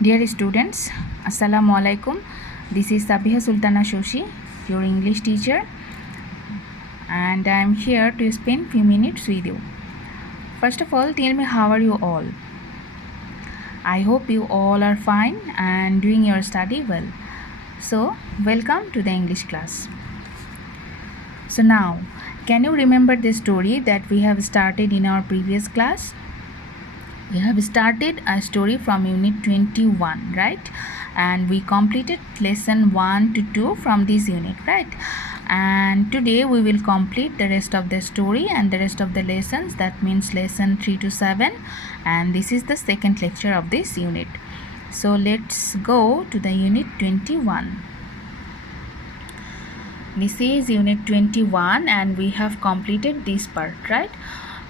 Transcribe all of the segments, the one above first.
Dear students, Assalamu alaikum. This is Sabiha Sultana Shoshi, your English teacher, and I am here to spend few minutes with you. First of all, tell me how are you all? I hope you all are fine and doing your study well. So, welcome to the English class. So now, can you remember the story that we have started in our previous class? We have started a story from unit 21, right? And we completed lesson 1 to 2 from this unit, right? And today we will complete the rest of the story and the rest of the lessons. That means lesson 3 to 7, and this is the second lecture of this unit. So let's go to the unit 21. This is unit 21 and we have completed this part, right?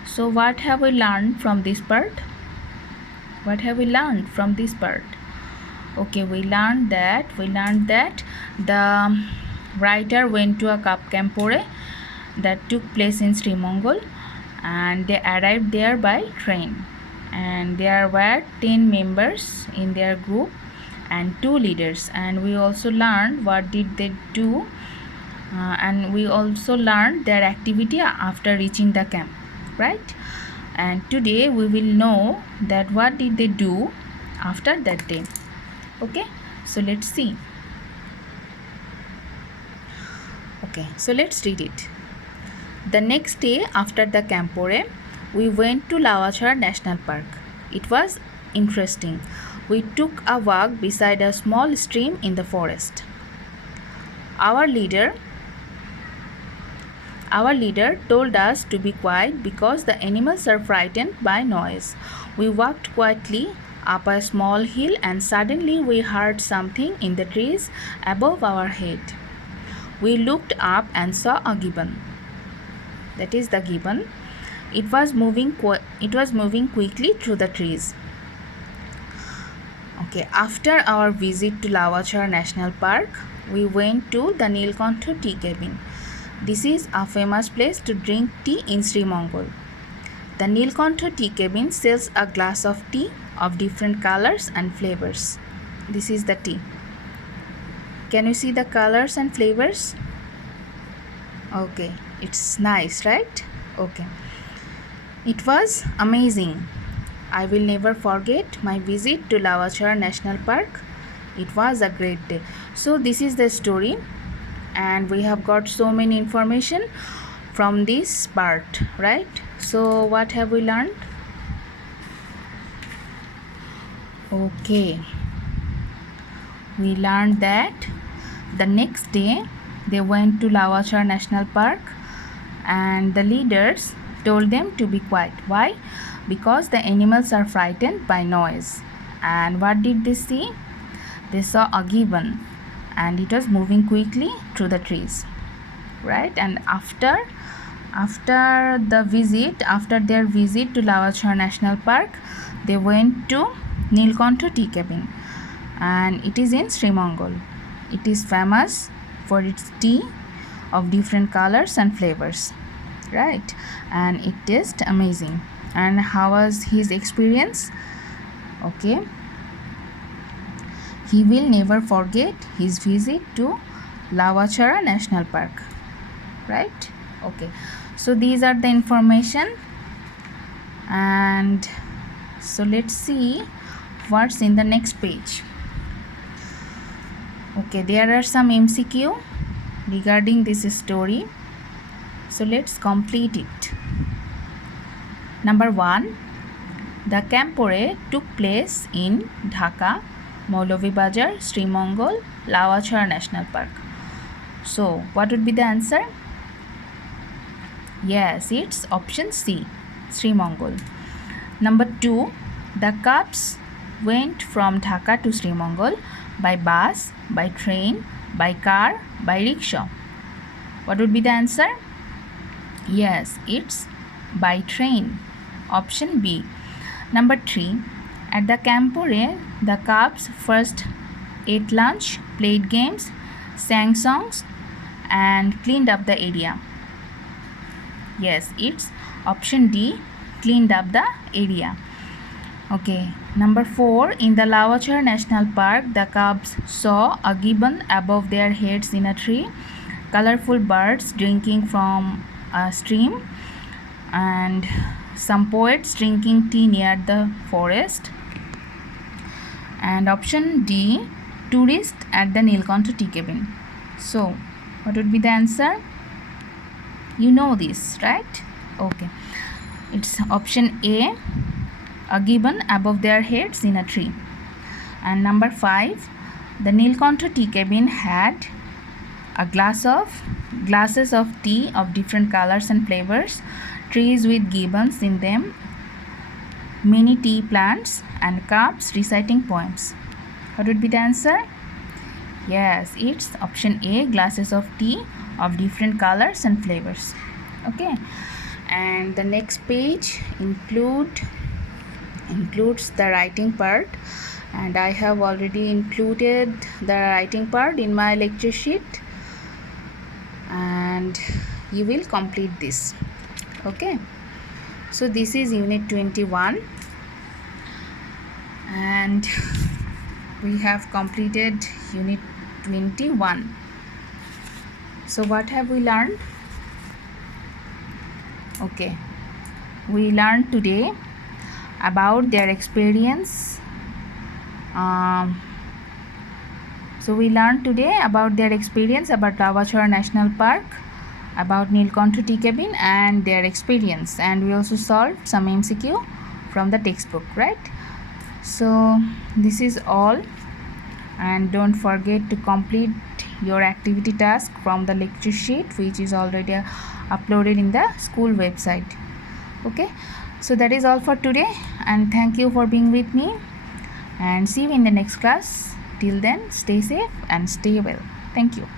So what have we learned from this part? What have we learned from this part? Okay, we learned that the writer went to a cup campore that took place in Srimongol, and they arrived there by train, and there were 10 members in their group and 2 leaders. And we also learned what did they do, and we also learned their activity after reaching the camp, right? And today we will know that what did they do after that day. Okay, so let's see. Okay, so let's read it. The next day after the campore, we went to Lawachhara National Park. It was interesting. We took a walk beside a small stream in the forest. Our leader told us to be quiet because the animals are frightened by noise. We walked quietly up a small hill and suddenly we heard something in the trees above our head. We looked up and saw a gibbon. That is the gibbon. It was moving quickly through the trees. Okay, after our visit to Lawachhara National Park, we went to the Nilkantha tea cabin. This is a famous place to drink tea in Srimongol. The Nilkantha tea cabin sells a glass of tea of different colors and flavors. This is the tea. Can you see the colors and flavors? Okay, it's nice, right? Okay. It was amazing. I will never forget my visit to Lawachhara National Park. It was a great day. So this is the story, and we have got so many information from this part, right? So what have we learned? Okay, we learned that the next day they went to Lawachhara National Park and the leaders told them to be quiet. Why? Because the animals are frightened by noise. And what did they see? They saw a gibbon and it was moving quickly through the trees, right? And after their visit to Lawachhara National Park, they went to Nilkantha tea cabin, and it is in Srimongol. It is famous for its tea of different colors and flavors, right? And it tastes amazing. And how was his experience? Okay, he will never forget his visit to Lawachhara National Park, right? Okay, so these are the information, and so let's see what's in the next page. Okay, there are some MCQ regarding this story, so let's complete it. Number 1, the campore took place in Dhaka, Maulvi-Bazar, Srimongol, Lawachhara National Park. So what would be the answer? Yes, it's option C, Srimongol. Number 2, the cups went from Dhaka to Srimongol by bus, by train, by car, by rickshaw. What would be the answer? Yes, it's by train, option B. Number 3, at the campore, the cubs first ate lunch, played games, sang songs, and cleaned up the area. Yes, it's option D, cleaned up the area. Okay, number 4. In the Lavachar National Park, the cubs saw a gibbon above their heads in a tree, colorful birds drinking from a stream, and some poets drinking tea near the forest. And option D, tourist at the Nilkantha tea cabin. So, what would be the answer? You know this, right? Okay, it's option A gibbon above their heads in a tree. And number 5, the Nilkantha tea cabin had a glasses of tea of different colors and flavors, trees with gibbons in them, many tea plants, and cups reciting poems. What would be the answer? Yes, it's option A, glasses of tea of different colors and flavors. Okay, and the next page includes the writing part, and I have already included the writing part in my lecture sheet, and you will complete this. Okay, so this is unit 21, and we have completed unit 21. So what have we learned? Okay, we learned today about their experience. So we learned today about their experience about Lavachar National Park, about Nilkantha tea cabin and their experience, and we also solved some MCQ from the textbook, right? So this is all, and don't forget to complete your activity task from the lecture sheet, which is already uploaded in the school website. Okay, so that is all for today, and thank you for being with me, and see you in the next class. Till then, stay safe and stay well. Thank you.